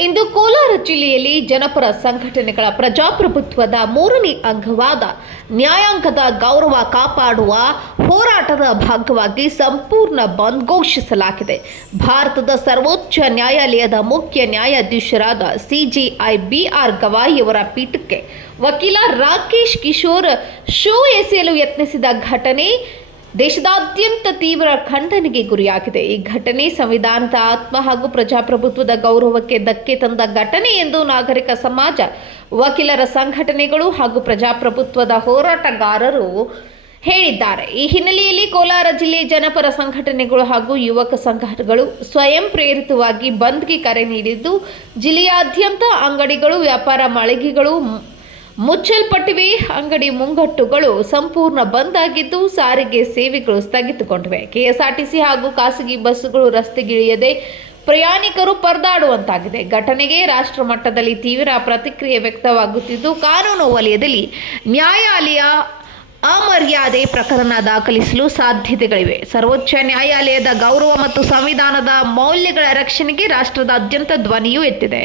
ಇಂದು ಕೋಲಾರ ಜಿಲ್ಲೆಯಲ್ಲಿ ಜನಪರ ಸಂಘಟನೆಗಳ ಪ್ರಜಾಪ್ರಭುತ್ವದ ಮೂರನೇ ಅಂಗವಾದ ನ್ಯಾಯಾಂಗದ ಗೌರವ ಕಾಪಾಡುವ ಹೋರಾಟದ ಭಾಗವಾಗಿ ಸಂಪೂರ್ಣ ಬಂದ್ ಘೋಷಿಸಲಾಗಿದೆ ಭಾರತದ ಸರ್ವೋಚ್ಚ ನ್ಯಾಯಾಲಯದ ಮುಖ್ಯ ನ್ಯಾಯಾಧೀಶರಾದ ಸಿಜಿಐ ಬಿಆರ್ ಗವಾಯಿಯವರ ಪೀಠಕ್ಕೆ ವಕೀಲ ರಾಕೇಶ್ ಕಿಶೋರ್ ಶೋ ಎಸೆಯಲು ಯತ್ನಿಸಿದ ಘಟನೆ ದೇಶದಾದ್ಯಂತ ತೀವ್ರ ಖಂಡನೆಗೆ ಗುರಿಯಾಗಿದೆ. ಈ ಘಟನೆ ಸಂವಿಧಾನದ ಆತ್ಮ ಹಾಗೂ ಪ್ರಜಾಪ್ರಭುತ್ವದ ಗೌರವಕ್ಕೆ ಧಕ್ಕೆ ತಂದ ಘಟನೆ ಎಂದು ನಾಗರಿಕ ಸಮಾಜ, ವಕೀಲರ ಸಂಘಟನೆಗಳು ಹಾಗೂ ಪ್ರಜಾಪ್ರಭುತ್ವದ ಹೋರಾಟಗಾರರು ಹೇಳಿದ್ದಾರೆ. ಈ ಹಿನ್ನೆಲೆಯಲ್ಲಿ ಕೋಲಾರ ಜಿಲ್ಲೆ ಜನಪರ ಸಂಘಟನೆಗಳು ಹಾಗೂ ಯುವಕ ಸಂಘಟನೆಗಳು ಸ್ವಯಂ ಪ್ರೇರಿತವಾಗಿ ಬಂದ್ಗೆ ಕರೆ ನೀಡಿದ್ದು, ಜಿಲ್ಲೆಯಾದ್ಯಂತ ಅಂಗಡಿಗಳು, ವ್ಯಾಪಾರ ಮಳಿಗೆಗಳು ಮುಚ್ಚಲ್ಪಟ್ಟಿವೆ. ಅಂಗಡಿ ಮುಂಗಟ್ಟುಗಳು ಸಂಪೂರ್ಣ ಬಂದ್ ಆಗಿದ್ದು ಸಾರಿಗೆ ಸೇವೆಗಳು ಸ್ಥಗಿತಗೊಂಡಿವೆ. ಕೆಎಸ್ಆರ್ಟಿಸಿ ಹಾಗೂ ಖಾಸಗಿ ಬಸ್ಸುಗಳು ರಸ್ತೆಗಿಳಿಯದೆ ಪ್ರಯಾಣಿಕರು ಪರದಾಡುವಂತಾಗಿದೆ. ಘಟನೆಗೆ ರಾಷ್ಟ್ರ ಮಟ್ಟದಲ್ಲಿ ತೀವ್ರ ಪ್ರತಿಕ್ರಿಯೆ ವ್ಯಕ್ತವಾಗುತ್ತಿದ್ದು, ಕಾನೂನು ವಲಯದಲ್ಲಿ ನ್ಯಾಯಾಲಯ ಅಮರ್ಯಾದೆ ಪ್ರಕರಣ ದಾಖಲಿಸಲು ಸಾಧ್ಯತೆಗಳಿವೆ. ಸರ್ವೋಚ್ಚ ನ್ಯಾಯಾಲಯದ ಗೌರವ ಮತ್ತು ಸಂವಿಧಾನದ ಮೌಲ್ಯಗಳ ರಕ್ಷಣೆಗೆ ರಾಷ್ಟ್ರದಾದ್ಯಂತ ಧ್ವನಿಯೂ ಎತ್ತಿದೆ.